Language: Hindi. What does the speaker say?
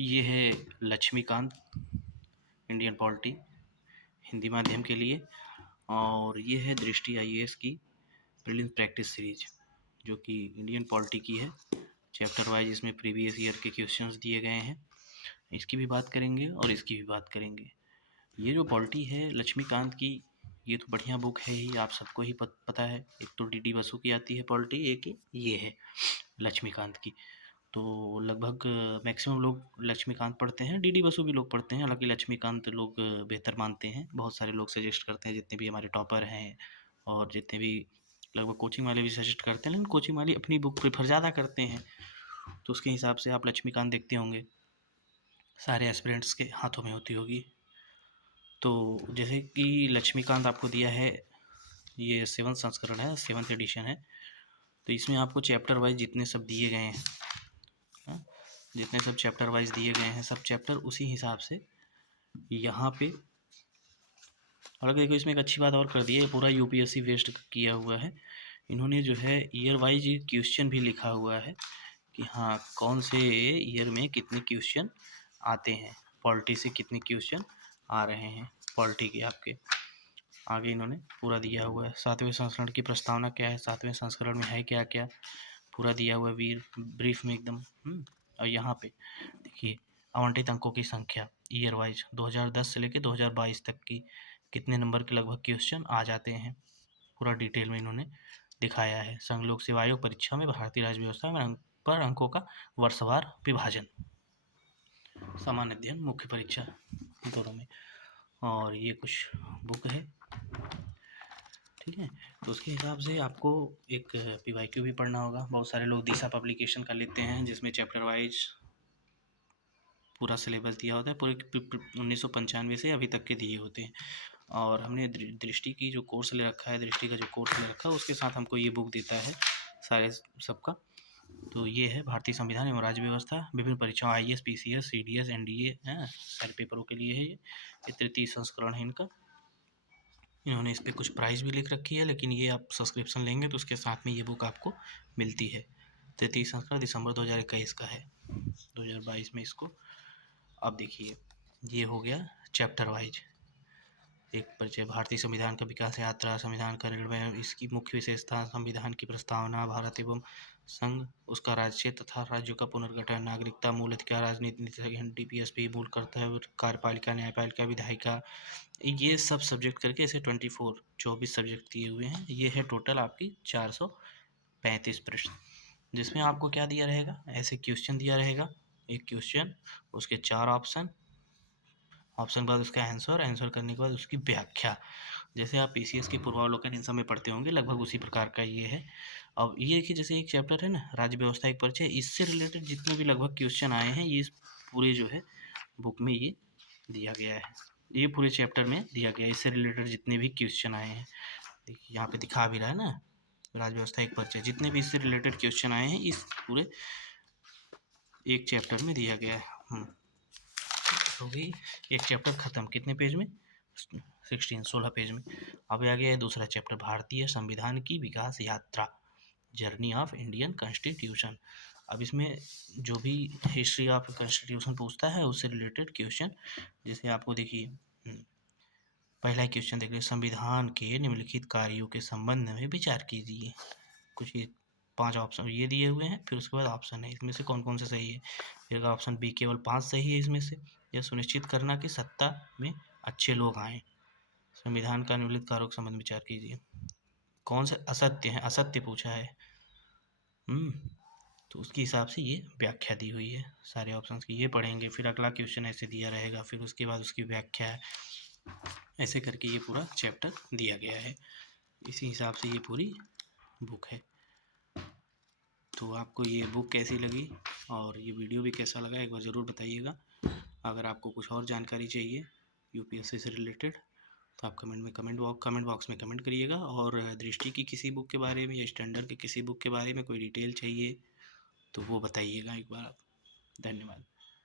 ये है लक्ष्मीकांत इंडियन पॉलिटी हिंदी माध्यम के लिए, और ये है दृष्टि आईएएस की प्रीलिम्स प्रैक्टिस सीरीज जो कि इंडियन पॉलिटी की है। चैप्टर वाइज इसमें प्रीवियस ईयर के क्वेश्चंस दिए गए हैं, इसकी भी बात करेंगे और इसकी भी बात करेंगे। ये जो पॉलिटी है लक्ष्मीकांत की, ये तो बढ़िया बुक है ही, आप सबको ही पता है। एक तो डीडी बसु की आती है पॉलिटी, एक ये है लक्ष्मीकांत की। तो लगभग मैक्सिमम लोग लक्ष्मीकांत पढ़ते हैं, डीडी बसु भी लोग पढ़ते हैं, हालांकि लक्ष्मीकांत लोग बेहतर मानते हैं। बहुत सारे लोग सजेस्ट करते हैं, जितने भी हमारे टॉपर हैं और जितने भी लगभग कोचिंग वाले भी सजेस्ट करते हैं, लेकिन कोचिंग वाले अपनी बुक प्रेफर ज़्यादा करते हैं, तो उसके हिसाब से आप लक्ष्मीकांत देखते होंगे, सारे एस्पिरेंट्स के हाथों में होती होगी। तो जैसे कि लक्ष्मीकांत आपको दिया है, ये 7th संस्करण है, 7th एडिशन है। तो इसमें आपको चैप्टर वाइज जितने सब दिए गए हैं, जितने सब चैप्टर वाइज दिए गए हैं, सब चैप्टर उसी हिसाब से यहाँ पे। और देखो इसमें एक अच्छी बात और कर दी है, पूरा यूपीएससी वेस्ट किया हुआ है इन्होंने, जो है ईयर वाइज क्वेश्चन भी लिखा हुआ है कि हाँ कौन से ईयर में कितने क्वेश्चन आते हैं, पॉलिटी से कितने क्वेश्चन आ रहे हैं पॉलिटी के आपके आगे इन्होंने पूरा दिया हुआ है। 7वें संस्करण की प्रस्तावना क्या है, 7वें संस्करण में है क्या क्या, पूरा दिया हुआ है वीर ब्रीफ में एकदम। और यहाँ पे देखिए आवंटित अंकों की संख्या ईयर वाइज 2010 से लेकर 2022 तक की कितने नंबर के लगभग क्वेश्चन आ जाते हैं, पूरा डिटेल में इन्होंने दिखाया है। संघ लोक सेवा आयोग परीक्षा में भारतीय राज्य व्यवस्था में पर अंकों का वर्षवार विभाजन, सामान्य अध्ययन मुख्य परीक्षा दोनों में। और ये कुछ बुक है, ठीक है। तो उसके हिसाब से आपको एक पीवाईक्यू भी पढ़ना होगा। बहुत सारे लोग दिशा पब्लिकेशन का लेते हैं, जिसमें चैप्टर वाइज पूरा सिलेबस दिया होता है, पूरे 1995 से अभी तक के दिए होते हैं। और हमने दृष्टि की जो कोर्स ले रखा है, दृष्टि का जो कोर्स ले रखा है, उसके साथ हमको ये बुक देता है सारे सबका। तो ये है भारतीय संविधान एवं राज्य व्यवस्था, विभिन्न परीक्षाओं आईएएस, पीसीएस, सीडीएस, एनडीए, सारे पेपरों के लिए है ये 33 संस्करण है इनका। इन्होंने इस पर कुछ प्राइस भी लिख रखी है, लेकिन ये आप सब्सक्रिप्शन लेंगे तो उसके साथ में ये बुक आपको मिलती है। 33 संस्करण दिसंबर 2021 का है, 2022 में इसको। अब देखिए ये हो गया चैप्टर वाइज एक परिचय, भारतीय संविधान का विकास यात्रा, संविधान का निर्णय, इसकी मुख्य विशेषता, संविधान की प्रस्तावना, भारत एवं संघ, उसका राज्य तथा राज्यों का पुनर्गठन, नागरिकता, मूल अधिकार, राजनीति नीति, डीपीएसपी, मूल कर्तव्य, कार्यपालिका, न्यायपालिका, विधायिका, ये सब सब्जेक्ट करके ऐसे 24 सब्जेक्ट दिए हुए हैं। ये है टोटल आपकी 435 प्रश्न, जिसमें आपको क्या दिया रहेगा, ऐसे क्वेश्चन दिया रहेगा, एक क्वेश्चन, उसके 4 ऑप्शन, ऑप्शन के बाद उसका आंसर, आंसर करने के बाद उसकी व्याख्या। जैसे आप पीसीएस के पूर्वावलोकन इन सब में पढ़ते होंगे, लगभग उसी प्रकार का ये है। अब ये देखिए जैसे एक चैप्टर है ना राज्य व्यवस्था एक परिचय, इससे रिलेटेड जितने भी लगभग क्वेश्चन आए हैं, ये पूरे जो है बुक में ये दिया गया है, ये पूरे चैप्टर में दिया गया है, इससे रिलेटेड जितने भी क्वेश्चन आए हैं। देखिए यहाँ पे दिखा भी रहा है ना, राज्य व्यवस्था एक परिचय, जितने भी इससे रिलेटेड क्वेश्चन आए हैं इस पूरे एक चैप्टर में दिया गया है। हो गई एक चैप्टर खत्म, कितने पेज में, 16 पेज में। अब आ गया है दूसरा चैप्टर, भारतीय संविधान की विकास यात्रा, जर्नी ऑफ इंडियन कॉन्स्टिट्यूशन। अब इसमें जो भी हिस्ट्री ऑफ कॉन्स्टिट्यूशन पूछता है उससे रिलेटेड क्वेश्चन, जैसे आपको देखिए पहला क्वेश्चन देख लीजिए, संविधान के निम्नलिखित कार्यों के संबंध में विचार कीजिए। कुछ 5 ऑप्शन ये दिए हुए हैं, फिर उसके बाद ऑप्शन है, इसमें से कौन कौन से सही है। फिर ऑप्शन बी केवल 5 सही है इसमें से, यह सुनिश्चित करना कि सत्ता में अच्छे लोग आएँ। संविधान का निम्नलिखित कार्यों के संबंध में विचार कीजिए। कौन से असत्य हैं, असत्य पूछा है। तो उसके हिसाब से ये व्याख्या दी हुई है सारे ऑप्शंस की, ये पढ़ेंगे। फिर अगला क्वेश्चन ऐसे दिया रहेगा, फिर उसके बाद उसकी व्याख्या है, ऐसे करके ये पूरा चैप्टर दिया गया है। इसी हिसाब से ये पूरी बुक है। तो आपको ये बुक कैसी लगी और ये वीडियो भी कैसा लगा एक बार ज़रूर बताइएगा। अगर आपको कुछ और जानकारी चाहिए यूपीएससी से रिलेटेड तो आप कमेंट बॉक्स में कमेंट करिएगा। और दृष्टि की किसी बुक के बारे में या स्टैंडर्ड के किसी बुक के बारे में कोई डिटेल चाहिए तो वो बताइएगा एक बार आप। धन्यवाद।